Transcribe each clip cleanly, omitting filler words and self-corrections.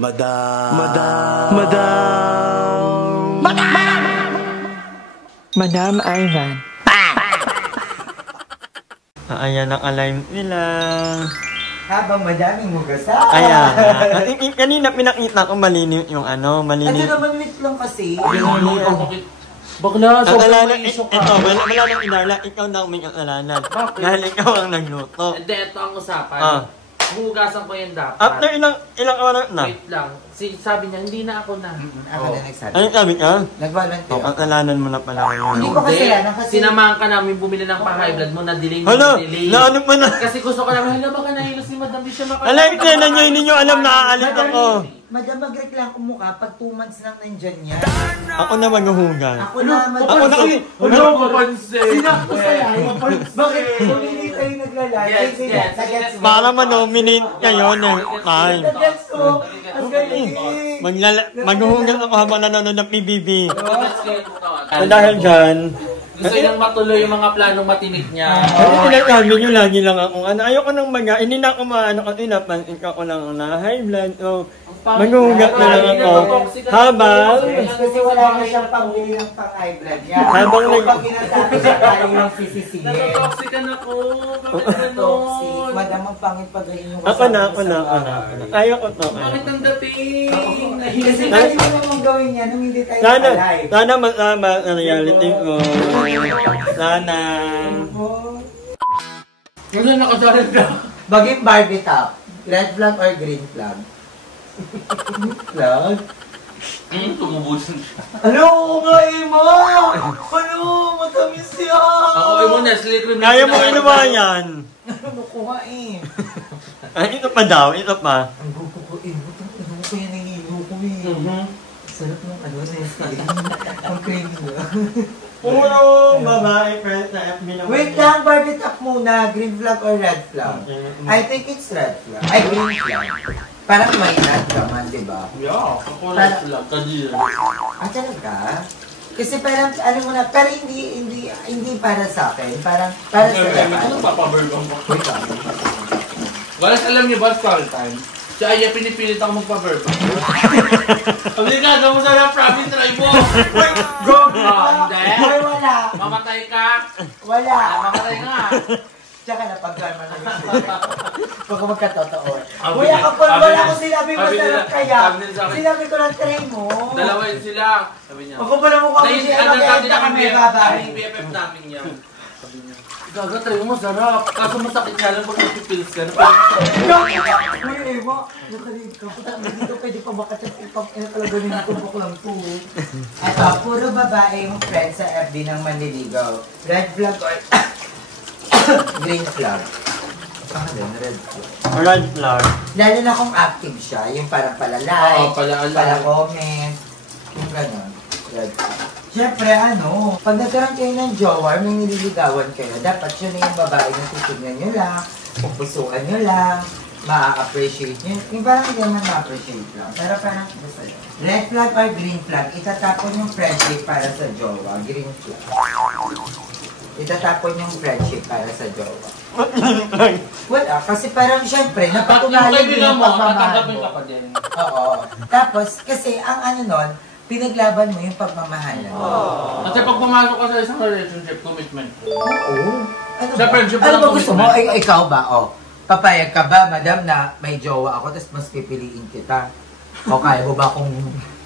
Madam. Madam Ivan. Ayan ang alignment nila. Habang madaming hugasan. Ayan. Kanina pinakita ko malinis yung ano, malinis. Ano naman wait lang kasi. Bakla, sobrang may Ito, isok ka. wala nang inala. Ikaw na may kasalanan. Dahil ikaw ang nagluto. Hindi, ito ang usapan. Hugasan ko yung dapat. After ilang oras na? Wait lang. Sabi niya, hindi na ako na. Ako na nagsabi. Ano sabi ka? Nag-volunteer. Kasalanan mo na pala ngayon. Hindi ko kasi ano kasi. Sinamahan ka namin bumili ng pang-high blood mo na delay. Hala, naano pa na? Kasi gusto ko namin, hala baka nahilo si Madam, di siya makakita. Alam, kailan nyo, hindi nyo alam na aalit ako. Madam, mag-reklam ko mukha pag 2 months lang nandyan niya. Ako na maghuhugas. Ako na Ako na kami. Ano ko pansin? Sinakto sa live. Bakit? Pumili kayo nagla-live. Yes. Para ma-nominate kayo ng time. Nag-gets ko. Ang galing. Maghuhugas ako habang nanonood ng PBB. Ano Dahil dyan, gusto niyang matuloy yung mga planong matinik niya. sinasabi nyo lagi lang akong ano. Ayoko nang hindi na ako maano kasi napansin ko lang na high blood. So, maghuhugas na lang ako. Habang, Kasi wala na siyang pambili ng pang-high blood niya. Habang Pag ginasabi siya, tayo yung sisisigil. Natotoxican ako. Bakit Toxic. ganon? Madam, ang pangit pag yung ako na. Ayoko to. Bakit ang dating? Kasi pwede mo naman gawin yan nung hindi tayo alive. Sana masama ang reality ko. Sana. Ano nakasalit ka? Baging Barbie top. Red flag or green flag? Flag? Tumubusan siya. Ano nga mo? Ano? Matamis yan! Ako ay mo Nestle cream. Kaya mo inuwa yan. Ano ko nga eh? Ay, ito pa daw, ito pa. Ang gusto ko eh. Ano ko yan ang ilo ko eh. Sarap ng ano Nestle. Ang cream na. Puro babae friends na FB naman. Wait lang, Barbie top muna. Green flag or red flag? I think it's red flag. Ay, green flag. Parang may nut naman, di ba? Yeah, ako lang sila. Kadira. Ah, talaga? Kasi parang, ano mo na, pero hindi para sa akin. Parang, para sa Ano papaburgong ko? Wait lang. Guys, alam niyo ba, Star Time? Si Aya pinipilit ako magpa-burger. Obligado mo sana, promise, try mo! Go! Hindi! Ay, wala! Mamatay ka! Wala! Mamatay nga! Tsaka napag-garma na yung pag magkatotoo. Kuya kapag wala ko sinabi masarap kaya. Sinabi ko lang try mo. Dalawa yun sila. Sabi niya. Ako pala mukha ko siya. Sabi Nakita kami babay. Yung BFF namin yan. Sabi niya. Gaga, try mo masarap. Kaso masakit nga lang pag nagpipils ka. Kuya Eva, nakalig ka. Dito pwede pa makachat ipang talaga nito ko lang to. Ito, puro babae yung friend sa FB ng manliligaw. Red flag or green flag. Red flag. Red flag. Lalo na kung active siya, yung parang pala-like, pala-comment, yung gano'n. Red flag. Siyempre, pag nagkaroon kayo ng jowa, may nililigawan kayo, dapat yun na yung babae na titignan nyo lang, pupusuan nyo lang, ma-appreciate nyo. Yung parang hindi naman ma-appreciate lang, pero parang gusto nyo. Red flag or green flag, itatapon yung friendship para sa jowa, green flag. Itatapon yung friendship para sa jowa. Wala, kasi parang siyempre, napatunayan din yung pagmamahal mo. Oo. Tapos, kasi ang nun, pinaglaban mo yung pagmamahal mo. Kasi pag pumasok ka sa isang relationship, commitment. Oo. Sa friendship ano lang ba gusto mo? commitment. Ikaw ba? Papayag ka ba, madam, na may jowa ako, tapos mas pipiliin kita? O kaya mo ba akong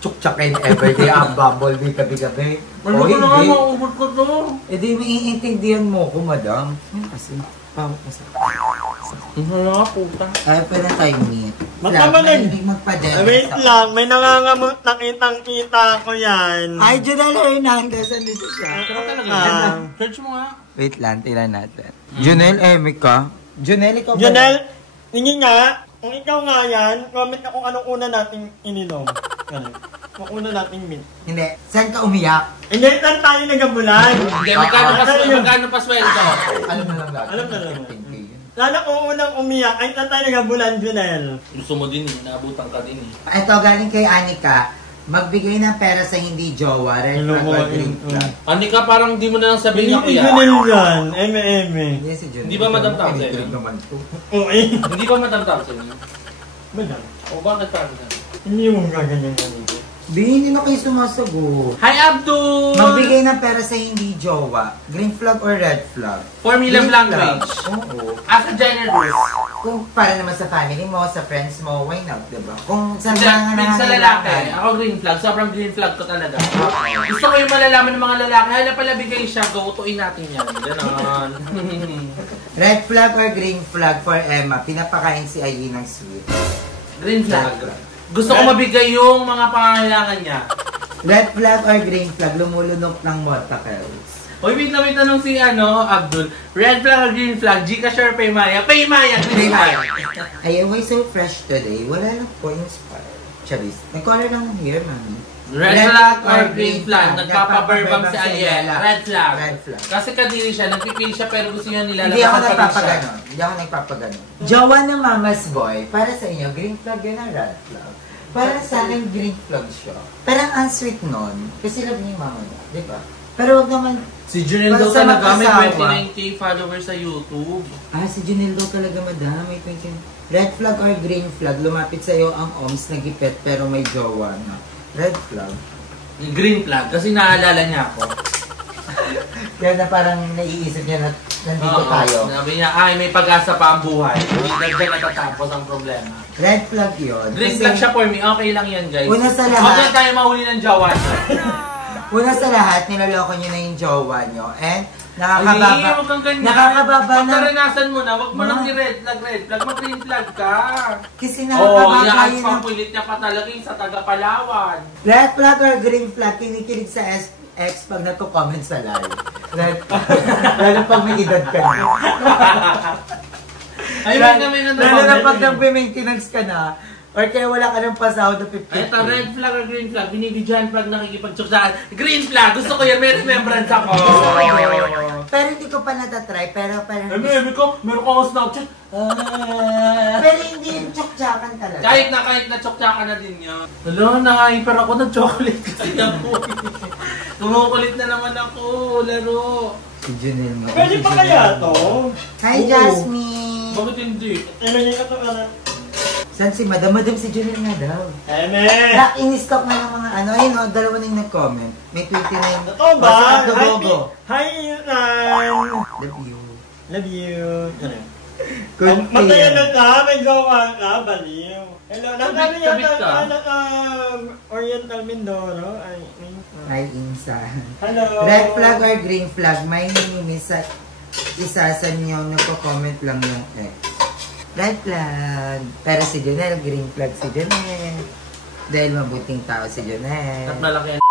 tsuk-tsakin everyday ang bumblebee gabi-gabi? Ano ko na nga, maubot ko to. Eh di maiintindihan mo ko, madam. Yan kasi, pawag mo sa... Ano nga, puta. Ay, pwede tayo meet. Magkamalig. Wait Magpa-demo. lang, may nangangamot na kitang-kita ko yan. Ay, Junel Hernandez, andito siya. Search mo nga. Wait lang, tila natin. Junel Emika. Junel, ikaw ba? Junel, tingin nga, kung ikaw nga yan, comment ka kung anong una nating ininom. Ganun. Kung una nating mint. Hindi. Saan ka umiyak? Hindi, saan tayo nagabulan? Hindi, magkano pa sweldo? Alam na lang natin. Alam na lang. 15K yun. Lalo kung unang umiyak, ay saan tayo nagabulan, Junel? Gusto mo din eh, naabutan ka din eh. Ito, galing kay Anika. Magbigay ng pera sa hindi jowa. Red flag or green flag. Anika, parang di mo na lang sabihin na Hindi kuya. Junel yan, eme. Hindi si Junel. Hindi ba Madam Thompson? Kinikilig naman to. Oo eh. Hindi ba Madam Thompson? Madam. O bakit parang ganun? Hindi mo gaganyan na nito. Hindi na kayo sumasagot. Hi, Abdul! Magbigay ng pera sa hindi jowa. Green flag or red flag? For me, love Green language. flag. Oo. As a generous. Kung para naman sa family mo, sa friends mo, why not, diba? Kung sa Hindi, mga sa lalaki. Ako green flag. Sobrang green flag ko talaga. Gusto ko yung malalaman ng mga lalaki. Hala pala bigay siya. Gawutuin natin yan. Ganon. Red flag or green flag for Emma? Pinapakain si Ayi ng sweet. Green flag. Gusto ko mabigay yung mga pangangailangan niya. Red flag or green flag? Lumulunok ng motorcycles. Uy, wait na may tanong si Abdul. Red flag or green flag? Gcash or Paymaya? Paymaya! Green flag! Ayan, why so fresh today? Wala lang po inspired. Charis, nag-color lang ng hair, mami. Red flag or green flag? Nagpapaberbam si Ariel. Red flag. Red flag. Kasi kadiri siya, nagpipil siya pero gusto niya Hindi nilalabas ako ang pag siya. nagpapaganon. Hindi ako nagpapaganon. Jowa ng mama's boy, para sa inyo, green flag yun ang red flag. Para sa akin, green flag siya. Parang unsweet nun. Kasi love niya yung mama niya, di ba? Pero wag naman... Si Junel daw Basta talaga may mag-asawa. 29K followers sa YouTube. Si Junel daw talaga, madam. May 20... Red flag or green flag, lumapit sa'yo ang OMS, nagipet pero may jowa na. Red flag. Green flag, kasi naalala niya ako. Kaya na parang naiisip niya na nandito tayo. Sabi niya, ay may pag-asa pa ang buhay. Hindi dyan natatapos ang problema. Red flag yun. Green Kasi flag siya for me, okay lang yan guys. Una sa lahat- Huwag na tayo mahuli ng jowa niya. Una sa lahat, niloloko niyo na yung jowa niyo. And Ay, nakakababa. huwag kang ganyan. Nakakababa Pag na. naranasan mo na, huwag mo Ma. nang i-red flag, mag-green flag ka. Kasi Oo, nakakababa yan, yun ng... pampulit niya pa talaga yung sa taga-Palawan. Red flag or green flag, kinikilig sa ex pag nagko-comment sa live. Red lalo pag may edad ka na. Ay, may kami na Lalo na pag nag-maintenance ka na, or kaya wala ka ng pasahod na 50. Ito, red flag or green flag, binibidyan pag nakikipagtsuksaan. Green flag, gusto ko yan, may remembrance ako. Pero hindi ko pa natatry, pero parang... Ay, baby ko, meron ko ako Snapchat. Pero hindi yung tsak-tsakan talaga. Kahit na tsuksaka na din yan. Hala, naka-hyper ako ng chocolate kasi ako. Kumukulit na naman ako, laro. Si Junel mo. Pwede pa kaya to? Hi, Jasmine! Bakit hindi? Ano niya ito ka? Saan si Madam? Madam, si Junel nga daw. Eme! Lock in stock na ng mga ano. Ayun o, dalawa na yung nag-comment. May 29. Totoo ba? Basta at Dogogo. Hi, Yunan! Love you. Love you. Ano? Good Matayan na day. ka, may gawa ka, baliw. Hello, nasabi Sabit ka. yata Oriental Mindoro. Ay, Hi, Insan. hello. Red flag or green flag? May nimimis at isa sa inyo nagko-comment lang yung ex. Red flag. Pero si Jonel, green flag si Jonel. Dahil mabuting tao si Jonel. At malaki yan.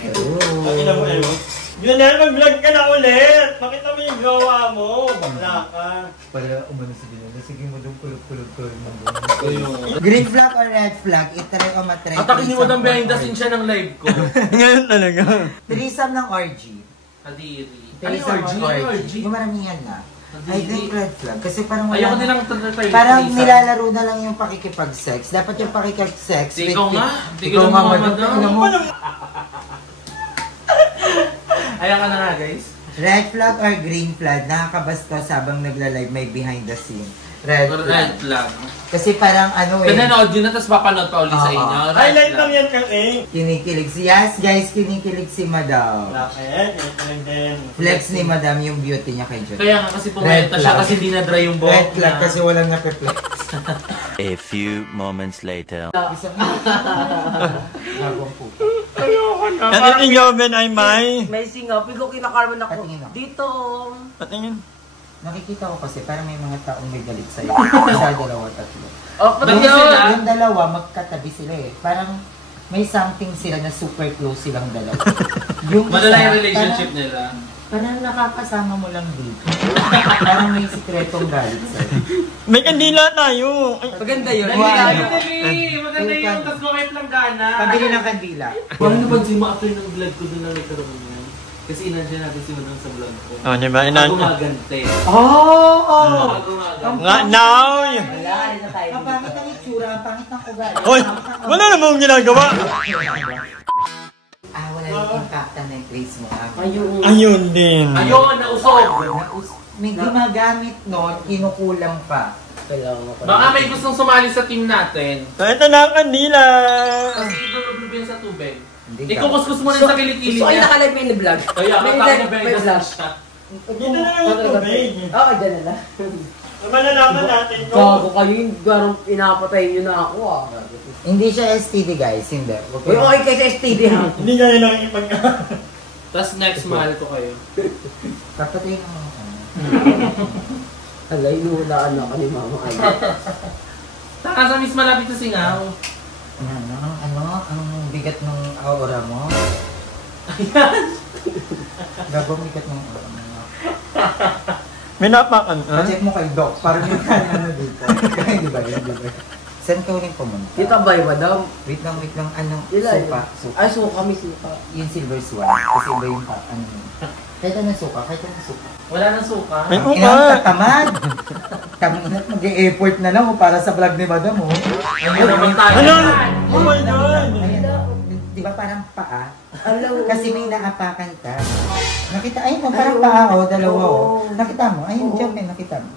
Pakita mo, Evo. Junel, mag-vlog ka na ulit. Pakita mo yung gawa mo. Bakla ka. Pala, umano si Jonel. Sige mo doon, kulog-kulog ko. Green flag or red flag? Itry o matry. Atakin ni Madam behind the scene siya ng live ko. Ngayon talaga. Threesome ng orgy. Kadiri. Threesome ng orgy. Yung maramihan na. I think red flag. Kasi parang Ayoko wala. nilang try. Parang nilalaro na lang yung pakikipag-sex. Dapat yung pakikipag-sex. Ikaw nga. Ikaw nga, madam. Tingnan mo. Ayan ka na nga guys. Red flag or green flag? Nakakabastos habang nagla-live may behind the scene. Red flag. Red flag. Kasi parang ano eh. Pinanood yun na tapos papanood pa ulit sa inyo. Red Highlight lang flag. yan kasi. Kinikilig si Yes, guys. Kinikilig si Madam. Bakit? Ganyan din. Flex ni Madam yung beauty niya kay John. Kaya nga kasi Red pumunta siya flag. kasi hindi na dry yung buhok Red flag niya. kasi walang nape-flex. A few moments later. Isang bagong po. Ano yung Joven ay may? May singaw. Pigo kinakarman ako. Patingin ako. Dito. Patingin. Nakikita ko kasi parang may mga taong may galit sa'yo. Isa, dalawa, tatlo. Oh, Ba't patingin sila? sila. Yung dalawa, magkatabi sila eh. Parang may something sila na super close silang dalawa. Yung Madala isa, yung relationship nila. Parang nakakasama mo lang dito. Parang may sikretong galit sa'yo. May kandila tayo. Ay, Maganda yun. Wow. Maganda yung tas mo kay planggana. Pabili ng kandila. Huwag napansin mo after ng vlog ko doon na nagkaroon yan. Kasi inansya natin si Madam sa vlog ko. oh, diba? Ako gumagante. Oh! Ako gumagante. Nga, now! Wala, ano na tayo. Ang pangit ang itsura, ang pangit ang ugali. Hoy! Wala namang ginagawa! Wala yung impact na yung place mo. Ayun din. Ayun, nausog. May gumagamit nun, kinukulang pa. Kailangan ko. Baka may gustong sumali sa team natin. So, ito na ang kanila. Kasi idulog yan sa tubig. Hindi ka. Ikukuskus mo rin sa kilikili So, ay niya. nakalive may vlog. Kaya katapos na begas siya. Dito na lang ang tubig. Okay, dyan na lang. Malalaman natin kung... Gago kayo yung garong pinapatay nyo na ako ah. Hindi siya STD guys, hindi. Uy, okay kayo sa STD ha. Hindi niya nila ipag... Tapos next, mahal ko kayo. Kapatay mo. Alay, nuhulaan na ka ni Mama Ay. Taka sa miss malapit sa singaw. Ang bigat ng aura mo. Ayan. Gagawang bigat ng aura mo. May napakan ka? Check mo kay Doc, para may ano dito. Di ba? Saan ka uling pumunta? Kita ba iba daw? Wait lang, anong Ilan? suka? Ay, suka, may suka. Yung silver swan. Kasi iba yung ano. Kahit anong suka. Wala nang suka. May Ang uka. inang tatamad. Kami mag-e-effort na lang para sa vlog ni Madam oh. Ayun naman tayo. Ano? Oh my God! Di ba parang paa? Hello. Kasi may naapakan ka. Nakita, ayun oh, parang paa oh, dalawa oh. Nakita mo? Ayun, dyan may nakita mo.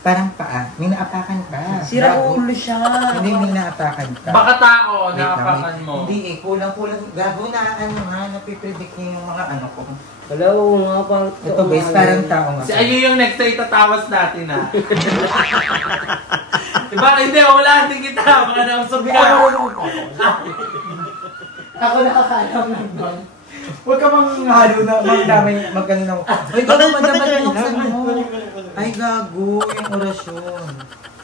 Parang paa. May naapakan ka. Sira ulo siya. Hindi, may naapakan ka. Baka tao, Wait lang, nakapakan mo. Hindi eh, kulang-kulang. Gago na ano nga, napipredict niya yung mga ano ko. Hello, nga parang... Ito guys, parang tao nga. Si Ayu yung next na itatawas natin ha. Diba? Hindi, wala din kita. Baka nausog ka. Ako nakakalam ng bang. Huwag ka mang halo na, magdamay, magkano na. Ay, gago, madamay yung saan mo. Ay, gago, yung orasyon.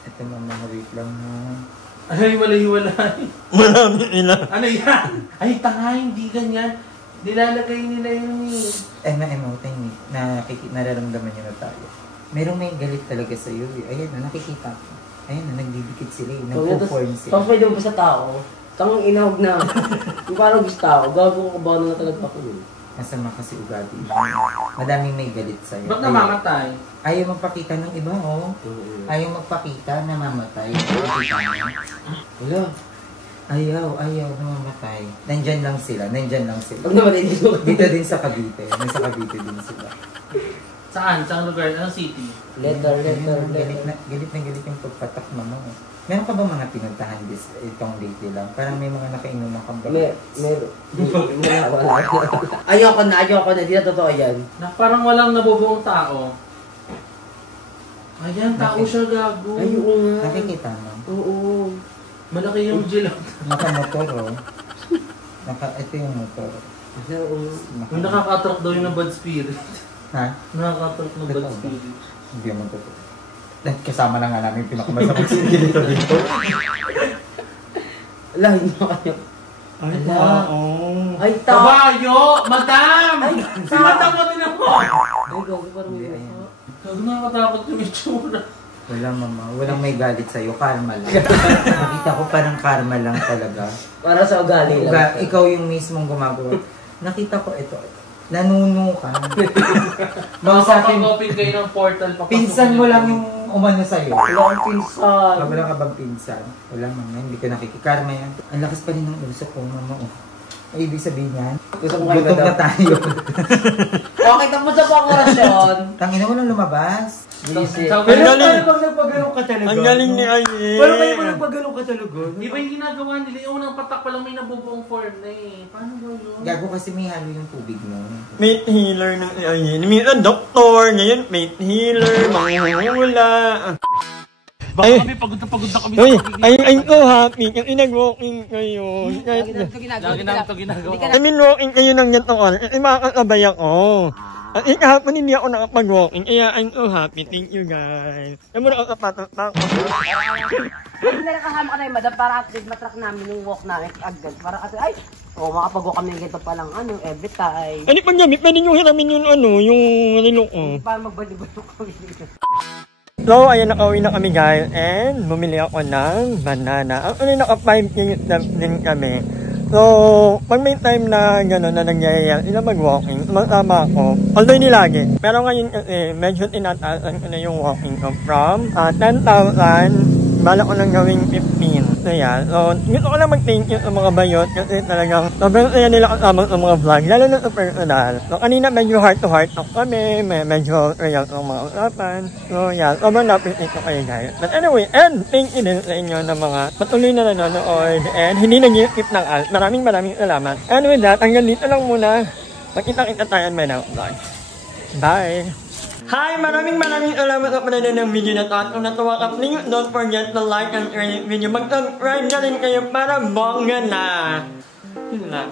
Ito mama, wait lang mo. Ano yung wala-hiwalay? Marami ilang. Ano yan? Ay, tanga, hindi ganyan. Nilalagay nila yun eh. Emoting na nararamdaman niyo na tayo. Merong may galit talaga sa iyo. Ayan, nakikita ko. Ayan, nagdidikit sila. Nag-form sila. Tapos pwede mo pa sa tao. Tangang inahog na. Yung parang gusto tao. Gago ko ba na talaga ako yun. Masama kasi ugali. Madaming may galit sa iyo. Ba't namamatay? Ayaw magpakita ng iba, oh. Ayaw magpakita na mamatay. Nakikita mo? Wala. Ayaw namamatay. Nandyan lang sila. Pag namatay dito. Dito din sa Cavite. Nasa Cavite din sila. Saan? Saan lugar? Anong city? Letter. Galit na galit yung pagpatak mo. Meron ka ba mga pinuntahan itong lately lang? Parang may mga nakainom ng kambal. Meron. Ayoko na. Di na totoo yan. Na parang walang nabubuong tao. Ayan, tao siya gago. Ayoko nga. Nakikita mo? Oo. Malaki yung gilak. Naka-motor, oh. Ito yung motor. Yung nakaka-attract daw yung na bad spirit. Ha? Nakaka-attract ng bad spirit. Hindi naman totoo. Kasama na nga namin yung pinakamasama dito. Ala, hindi na kayo. Ay, Ala. tao. Ay, tao. Kabayo! Madam! Si madam mo din ako! Ay, gago parang Hindi, may ayan. Gago nakakatakot yung itsura. Wala mama, walang may galit sa'yo, karma lang. Nakita ko parang karma lang talaga. Para sa ugali lang. Ikaw yung mismong gumagawa. Nakita ko ito. Nanuno ka. Mga sa akin, Makakapag-open kayo ng portal. pinsan mo lang yung umano sa'yo. Wala akong pinsan. Wala ka bang pinsan? Wala mama, hindi ka nakikikarma yan. Ang lakas pa rin ng usok ko mama. Oh. Ay, ibig sabihin yan, Gusto mo kayo gutom na tayo. Okay, tapos na po ang orasyon. Tangina mo nang lumabas. Busy. Ang galing. bang nagpagano'n ka talaga? Ang galing ni Aye. nagpagano'n ka talaga? Di ba yung ginagawa nila? Yung unang patak pa lang may nabubuong form na eh. Paano ba yun? Gago kasi may halo yung tubig mo. Mate healer ng Aye. Minsan doktor, ngayon mate healer, manghula. Baka kami pagod na kami. Uy, ay ko happy kasi nag-walking kayo. Lagi namin ito ginagawa. Lagi namin ito ginagawa. I mean, walking kayo ng ganitong oras. Ay, makakabay ako. At kahapon hindi ako nakapag-walking. Kaya I'm so happy. Thank you, guys. Alam mo na ako kapatak. Hindi na nakasama ka na yung madam para at least matrack namin yung walk namin agad. Para kasi, ay, makapag-walk kami ng ganito palang every time. Ano pag gabi, pwede nyo hiramin yung yung relo ko. Hindi pa magbalik-balik kami dito. So, ayan, nakauwi na kami guys. And, bumili ako ng banana. Actually, naka 5 minutes na din kami. So, pag may time na gano'n na nangyayari, ina mag-walking, tama ako. Although hindi lagi. Pero ngayon kasi, medyo tinataasan ko na yung walking ko from 10,000, bala ko nang gawing 15. So yan, so gusto ko lang mag-thank you sa mga bayot kasi talagang sobrang saya nila kasama sa mga vlog, lalo na sa personal. So kanina medyo heart to heart talk kami, medyo real ang mga usapan. So yan, sobrang na-appreciate ko kayo guys. But anyway, and thank you din sa inyo na mga patuloy na nanonood and hindi nag-skip ng alt. Maraming salamat. And with that, hanggang dito lang muna. Magkita-kita tayo may now vlog. Bye! Hi! Maraming salamat sa panonood ng video na to. At kung natuwa ka, please don't forget to like and share this video. Mag-subscribe na rin kayo para bongga na. Yun na.